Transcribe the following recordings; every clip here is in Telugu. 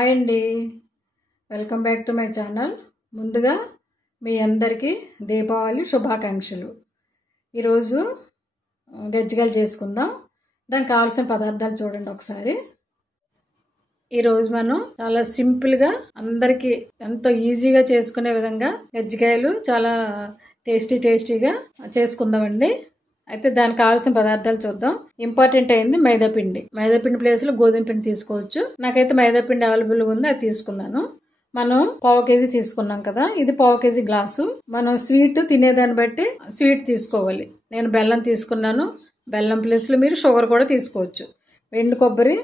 హాయ్ అండి, welcome back to my channel. ముందుగా మీ అందరికీ దీపావళి శుభాకాంక్షలు. ఈరోజు గజ్జికాయలు చేసుకుందాం. దానికి కావాల్సిన పదార్థాలు చూడండి ఒకసారి. ఈరోజు మనం చాలా సింపుల్గా అందరికీ ఎంతో ఈజీగా చేసుకునే విధంగా గజ్జికాయలు చాలా టేస్టీగా చేసుకుందామండి. అయితే దానికి కావాల్సిన పదార్థాలు చూద్దాం. ఇంపార్టెంట్ అయింది మైదాపిండి. మైదాపిండి ప్లేస్లో గోధుమ పిండి తీసుకోవచ్చు. నాకైతే మైదాపిండి అవైలబుల్గా ఉంది, అది తీసుకున్నాను. మనం 1/2 కేజీ తీసుకున్నాం కదా, ఇది 1/2 కేజీ గ్లాసు. మనం స్వీట్ తినేదాన్ని బట్టి స్వీట్ తీసుకోవాలి. నేను బెల్లం తీసుకున్నాను. బెల్లం ప్లేస్లో మీరు షుగర్ కూడా తీసుకోవచ్చు. ఎండు కొబ్బరి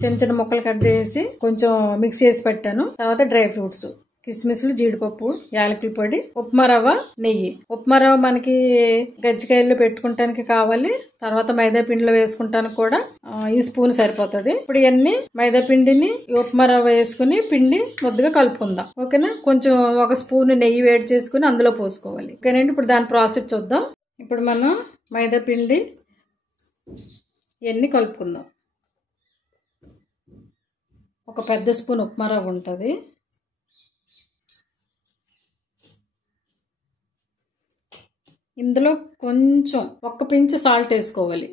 చిన్న ముక్కలు కట్ చేసి కొంచెం మిక్స్ చేసి పెట్టాను. తర్వాత డ్రై ఫ్రూట్స్, కిస్మిస్లు, జీడిపప్పు, యాలకుల పొడి, ఉప్మా రవ్వ, నెయ్యి. ఉప్మా రవ్వ మనకి గజ్జికాయల్లో పెట్టుకుంటానికి కావాలి. తర్వాత మైదా పిండిలో వేసుకుంటానికి కూడా ఈ స్పూన్ సరిపోతుంది. ఇప్పుడు ఇవన్నీ మైదా పిండిని ఉప్మా రవ్వ వేసుకుని పిండి ముద్దగా కలుపుకుందాం. ఓకేనా? కొంచెం 1 స్పూన్ నెయ్యి వేడి చేసుకుని అందులో పోసుకోవాలి. ఓకేనండి. ఇప్పుడు దాని ప్రాసెస్ చూద్దాం. ఇప్పుడు మనం మైదా పిండి ఇవన్నీ కలుపుకుందాం. ఒక పెద్ద స్పూన్ ఉప్మా రవ్వ ఉంటుంది. ఇందులో కొంచెం 1 పించ్ సాల్ట్ వేసుకోవాలి.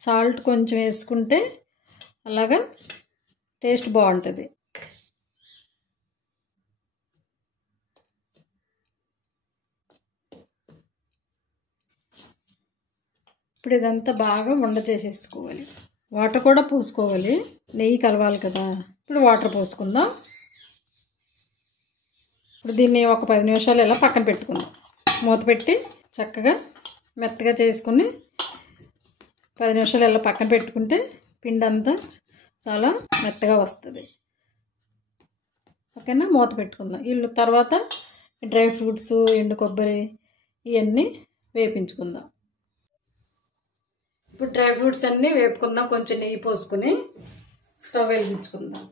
సాల్ట్ కొంచెం వేసుకుంటే అలాగా టేస్ట్ బాగుంటుంది. ఇప్పుడు ఇదంతా బాగా ఉండ చేసేసుకోవాలి. వాటర్ కూడా పోసుకోవాలి, నెయ్యి కలవాలి కదా. ఇప్పుడు వాటర్ పోసుకుందాం. ఇప్పుడు దీన్ని ఒక 10 నిమిషాలు ఇలా పక్కన పెట్టుకుందాం. మూత పెట్టి చక్కగా మెత్తగా చేసుకుని 10 నిమిషాలు ఇలా పక్కన పెట్టుకుంటే పిండి అంతా చాలా మెత్తగా వస్తుంది. ఓకేనా? మూత పెట్టుకుందాం. వీళ్ళు తర్వాత డ్రై ఫ్రూట్స్, ఎండు కొబ్బరి ఇవన్నీ వేపించుకుందాం. ఇప్పుడు డ్రై ఫ్రూట్స్ అన్నీ వేపుకుందాం. కొంచెం నెయ్యి పోసుకుని స్టవ్ వెలిగించుకుందాం.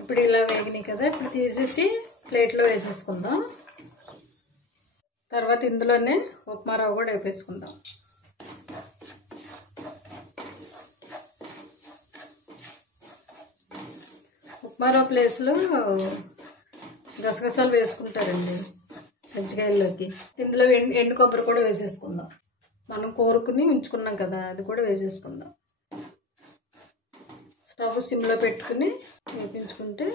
ఇప్పుడు ఇలా వేగినాయి కదా, ఇప్పుడు తీసేసి ప్లేట్లో వేసేసుకుందాం. తర్వాత ఇందులోనే ఉప్మా రవ్వ కూడా వేపేసుకుందాం. ఉప్మా రవ్వ ప్లేస్లో గసగసాలు వేసుకుంటారండి గజ్జికాయల్లోకి. ఇందులో ఎండు కొబ్బరి కూడా వేసేసుకుందాం. మనం కోరుకుని ఉంచుకున్నాం కదా, అది కూడా వేసేసుకుందాం. స్టవ్ సిమ్లో పెట్టుకుని వేపించుకుంటే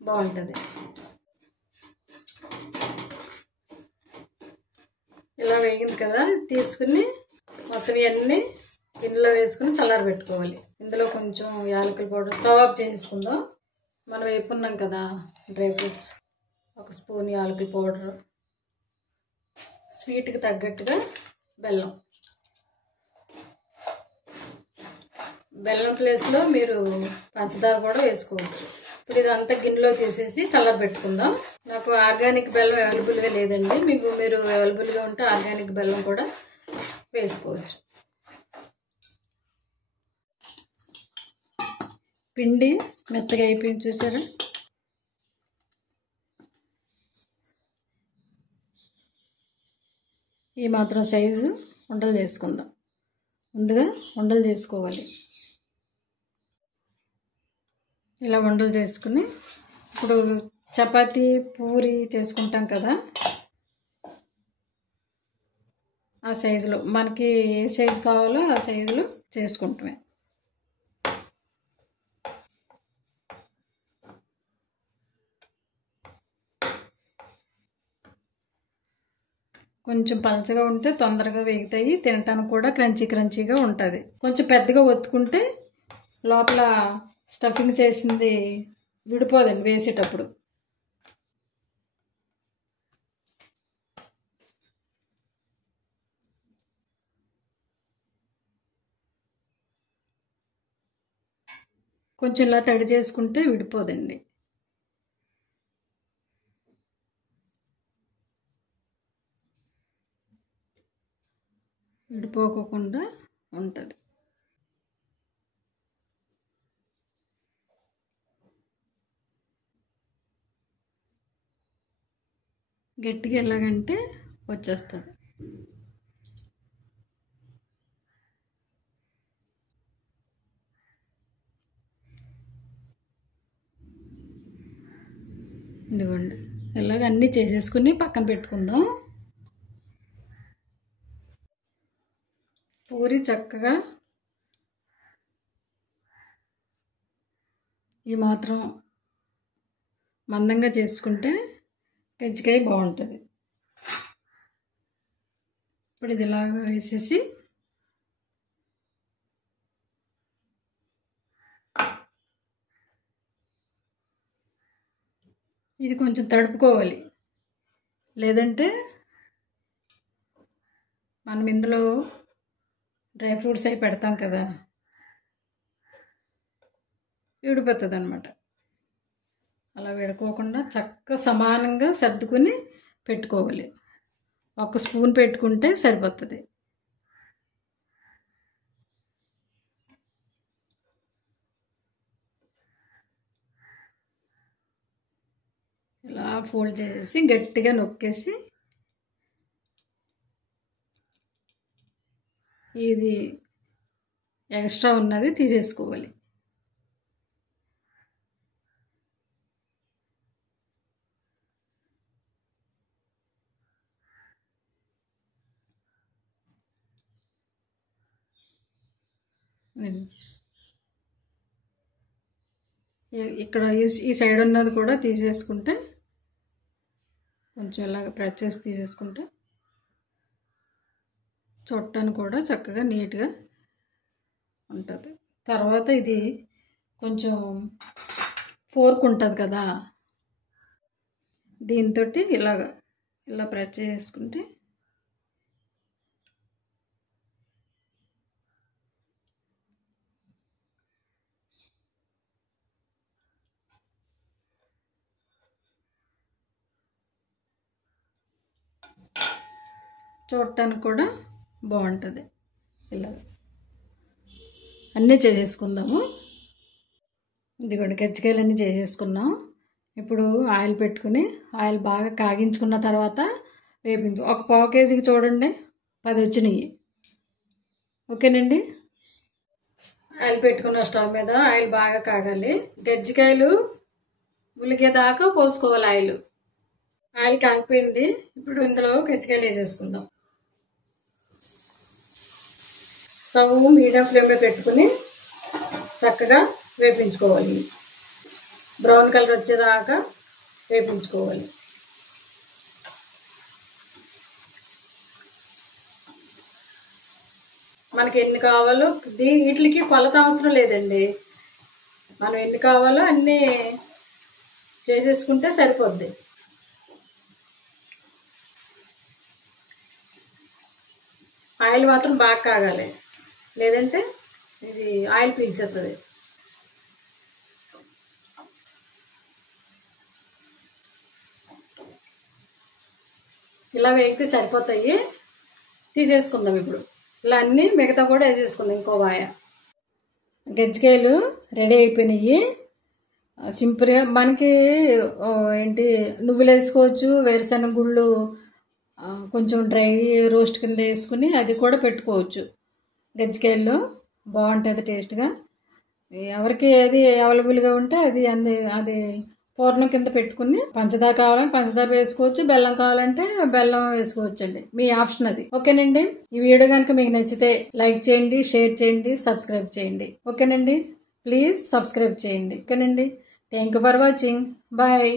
బాగుంటుంది. ఇలా వేగింది కదా, తీసుకుని మొత్తం ఇవన్నీ గిన్నెలో వేసుకుని చల్లారబెట్టుకోవాలి. ఇందులో కొంచెం యాలకుల పౌడర్, స్టవ్ ఆఫ్ చేసుకుందాం. మనం వేపుకున్నాం కదా డ్రై ఫ్రూట్స్, 1 స్పూన్ యాలకుల పౌడర్, స్వీట్కి తగ్గట్టుగా బెల్లం. బెల్లం ప్లేస్లో మీరు పంచదార కూడా వేసుకోవచ్చు. ఇప్పుడు ఇదంతా గిన్నెలో తీసేసి చల్లారబెట్టుకుందాం. నాకు ఆర్గానిక్ బెల్లం అవైలబుల్గా లేదండి. మీరు అవైలబుల్గా ఉంటే ఆర్గానిక్ బెల్లం కూడా వేసుకోవచ్చు. పిండి మెత్తగా అయిపోయింది చూసారా? ఈ మాత్రం సైజు ఉండలు చేసుకుందాం. ముందుగా ఉండలు చేసుకోవాలి. ఇలా ఉండలు చేసుకుని ఇప్పుడు చపాతీ, పూరి చేసుకుంటాం కదా, ఆ సైజులో మనకి ఏ సైజు కావాలో ఆ సైజులో చేసుకుంటామే. కొంచెం పలచగా ఉంటే తొందరగా వేగుతాయి, తినటానికి కూడా క్రంచీగా ఉంటుంది. కొంచెం పెద్దగా ఒత్తుకుంటే లోపల స్టఫింగ్ చేసింది విడిపోదండి వేసేటప్పుడు. కొంచెం ఇలా తడి చేసుకుంటే విడిపోదండి. విడిపోకుండా ఉంటుంది. గట్టిగా ఎలాగంటే వచ్చేస్తుంది. ఇదిగోండి ఇలాగ అన్నీ చేసేసుకుని పక్కన పెట్టుకుందాం. పూరి చక్కగా ఈ మాత్రం మందంగా చేసుకుంటే కజ్జికాయ బాగుంటుంది. ఇప్పుడు ఇది ఇలాగా వేసేసి ఇది కొంచెం తడుపుకోవాలి, లేదంటే మనం ఇందులో డ్రై ఫ్రూట్స్ అవి పెడతాం కదా, విడిపోతుంది అన్నమాట. అలా విడుకోకుండా చక్కగా సమానంగా సర్దుకుని పెట్టుకోవాలి. ఒక స్పూన్ పెట్టుకుంటే సరిపోతుంది. ఇలా ఫోల్డ్ చేసేసి గట్టిగా నొక్కేసి ఇది ఎక్స్ట్రా ఉన్నది తీసేసుకోవాలి. ఇక్కడ ఈ సైడ్ ఉన్నది కూడా తీసేసుకుంటే, కొంచెం ఇలాగ ప్రెస్ చేసి తీసేసుకుంటే చుట్టాను కూడా చక్కగా నీట్గా ఉంటుంది. తర్వాత ఇది కొంచెం ఫోర్క్ ఉంటుంది కదా, దీంతో ఇలా ప్రెస్ చేసుకుంటే చూడటానికి కూడా బాగుంటుంది. ఇలా అన్నీ చేసేసుకుందాము. ఇదిగోండి కజ్జికాయలు అన్నీ చేసేసుకున్నాం. ఇప్పుడు ఆయిల్ పెట్టుకుని ఆయిల్ బాగా కాగించుకున్న తర్వాత వేపించు. ఒక పావు కేజీకి చూడండి 10 వచ్చినాయి. ఓకేనండి. ఆయిల్ పెట్టుకున్న స్టవ్ మీద ఆయిల్ బాగా కాగాలి. గజ్జికాయలు ఉలికేదాకా పోసుకోవాలి ఆయిల్. ఆయిల్ కాగిపోయింది. ఇప్పుడు ఇందులో గజ్జికాయలు వేసేసుకుందాం. స్టవ్ మీడియం ఫ్లేమ్లో పెట్టుకుని చక్కగా వేపించుకోవాలి. బ్రౌన్ కలర్ వచ్చేదాకా వేపించుకోవాలి. మనకి ఎన్ని కావాలో వీటికి కొలత అవసరం లేదండి. మనం ఎన్ని కావాలో అన్నీ చేసేసుకుంటే సరిపోద్ది. ఆయిల్ మాత్రం బాగా కాగాలి, లేదంటే ఇది ఆయిల్ పీల్చేస్తుంది. ఇలా వేగితే సరిపోతాయి. తీసేసుకుందాం ఇప్పుడు. ఇలా అన్నీ మిగతా కూడా వేసేసుకుందాం. ఇంకో వాయ గజ్జికాయలు రెడీ అయిపోయినాయి. సింపుల్గా మనకి నువ్వులు వేసుకోవచ్చు, వేరుశనగ గుళ్ళు కొంచెం డ్రై రోస్ట్ కింద వేసుకుని అది కూడా పెట్టుకోవచ్చు. గజ్జికాయల్లో బాగుంటుంది టేస్ట్గా. ఎవరికి ఏది అవైలబుల్గా ఉంటే అది పూర్ణం కింద పెట్టుకుని పంచదార కావాలంటే పంచదార వేసుకోవచ్చు, బెల్లం కావాలంటే బెల్లం వేసుకోవచ్చు అండి. మీ ఆప్షన్ అది. ఓకేనండి. ఈ వీడియో కనుక మీకు నచ్చితే లైక్ చేయండి, షేర్ చేయండి, సబ్స్క్రైబ్ చేయండి. ఓకేనండి. ప్లీజ్ సబ్స్క్రైబ్ చేయండి. ఓకేనండి. Thank you for watching. Bye.